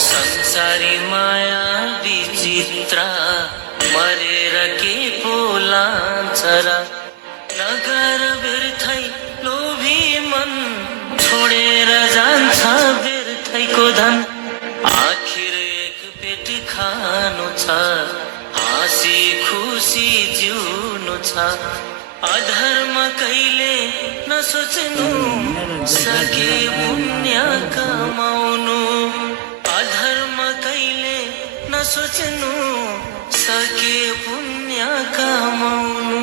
संसारी माया विचित्रा मरेर के पोला चरा नगर व्यर्थै लोभी मन छोडेर जान्छ व्यर्थैको धन आखिर एक पेट खानु छ हाँसी खुसी जिउनु छ अधर्म कहिले नसोच्नु सके पुण्य कमाउनु अधर्म कहिले नसोच्नु सके पुण्य कमाउनु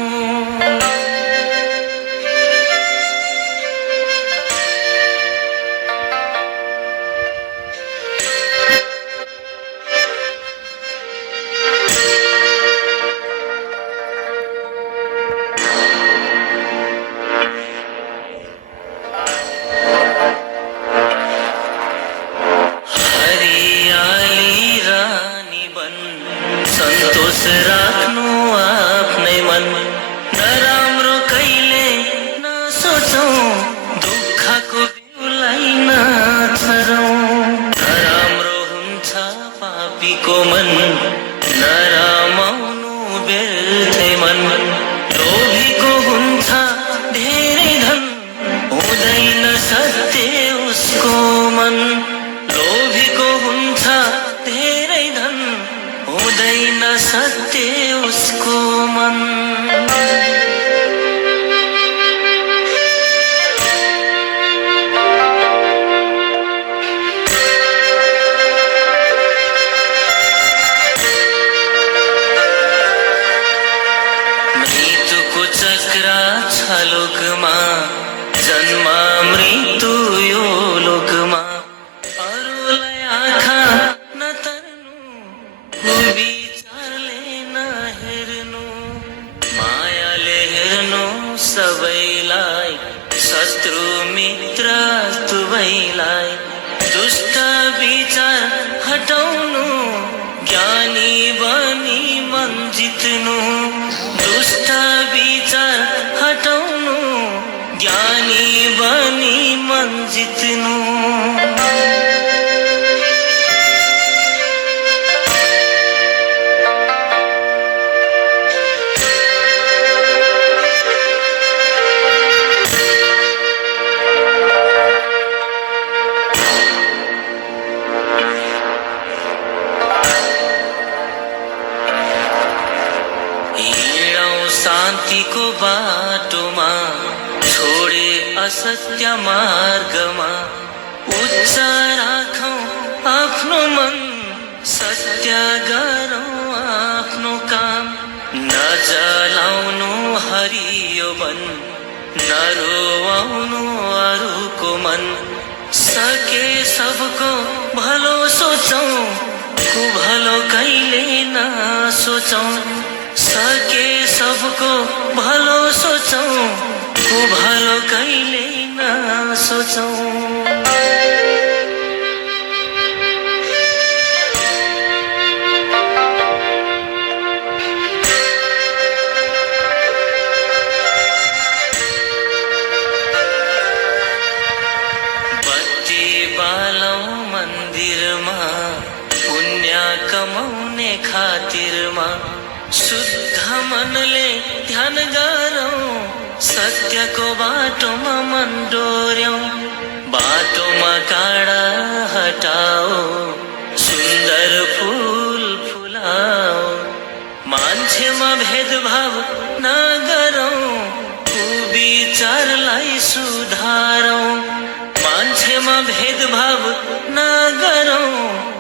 सन्तोष राख्नु आफ्नै मन नराम्रो कहिले नसोचौं दुःखको बिउलाई नछरौं नराम्रो हुन्छ पापीको मन नरामाउनु व्यर्थै मन लोभीको हुन्छ धेरै धन हुँदैन सत्य उसको मन लोभीको हुन्छ धेरै धन हुँदैन सत्य उसको मन मृत्युको चक्र छ लोकमा जन्म मृत्यु यो लोकमा अरूलाई आँखा नतर्नु विचारले नहेर्नु मायाले हेर्नु सबैलाई शत्रु मित्र दुवैलाई दुष्ट विचार हटाउनु ज्ञानी बनी मन जित्नु दुष्ट विचार हटाउनु ज्ञानी बनी मन जित्नु शान्तिको बाटोमा छोडे असत्य मार्गमा उच्च राखौं आफ्नो मन सत्य गरौं आफ्नो काम नजलाउनु हरियो वन नरोवाउनु अरूको मन सके सबको भलो सोचौं कुभलो कहिले नसोचौं सके सबको भलो सोचौं कुभलो कहिले नसोचौं बत्ती बालौं मन्दिरमा पुण्य कमाउने खातिरमा शुद्ध मनले ध्यान गरौं सत्यको बाटोमा मन डोर्यौं बाटोमा काँडा हटाओ सुन्दर फूल फुलाओ मान्छेमा भेदभाव नगरौं कुविचारलाई सुधारौं मान्छेमा भेदभाव नगरौं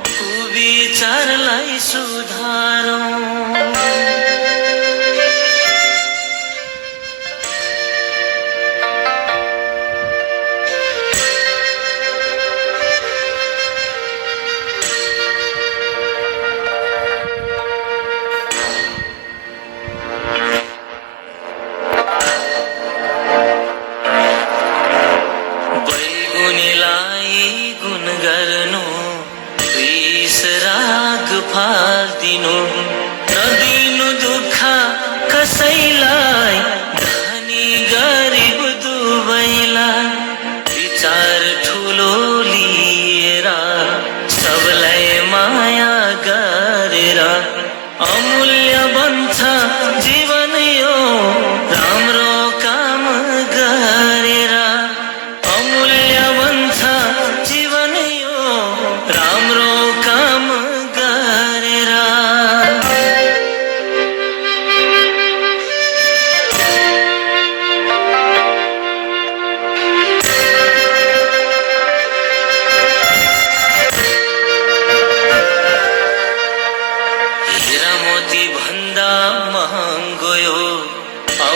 कुविचारलाई सुधारौं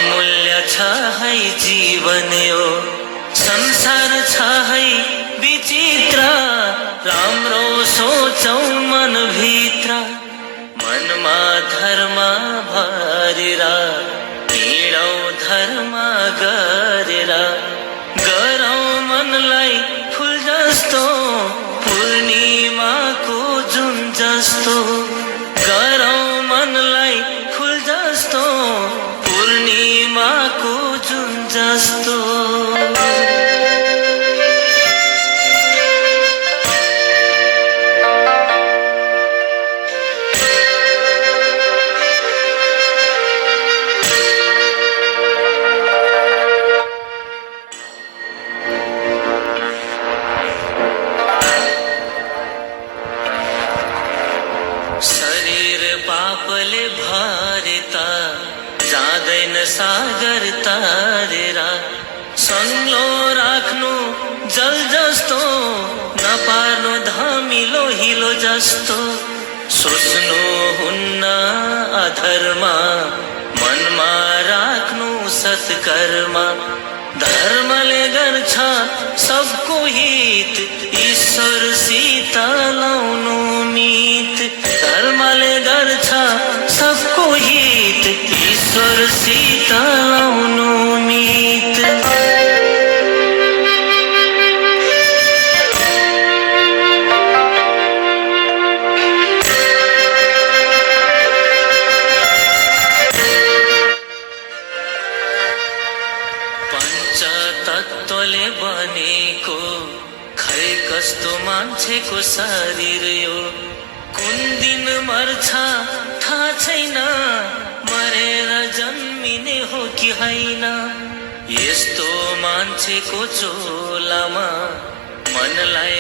अमूल्य छ है जीवन यो संसार छ है विचित्र राम्रो सोचौ मन भित्र मनमा धर्म भरेर हिँडौ धर्म गरेर गरौँ मनलाई फुल जस्तो पूर्णिमाको जुन जस्तो गरौँ मनलाई फुल जस्तो पूर्णिमाको जुन जस्तो शरीर पापले भरेता जाँदैन सागर तारेर सङ्लो राख्नु जल जस्तो नपार्नु धमिलो हिलो जस्तो सोच्नु हुन्न अधर्म मनमा राख्नु सत्कर्म धर्मले गर्छ सबको हित ईश्वरसित लाउनु मित धर्मले गर्छ सबको हित ईश्वरसित लाउनु मित पञ्चतत्त्वले बनेको खै कस्तो मान्छेको शरीर यो कुन दिन मर्छ थाहा छैन मरेर जन्मिने हो कि होइन यस्तो मान्छेको चोलामा मनलाई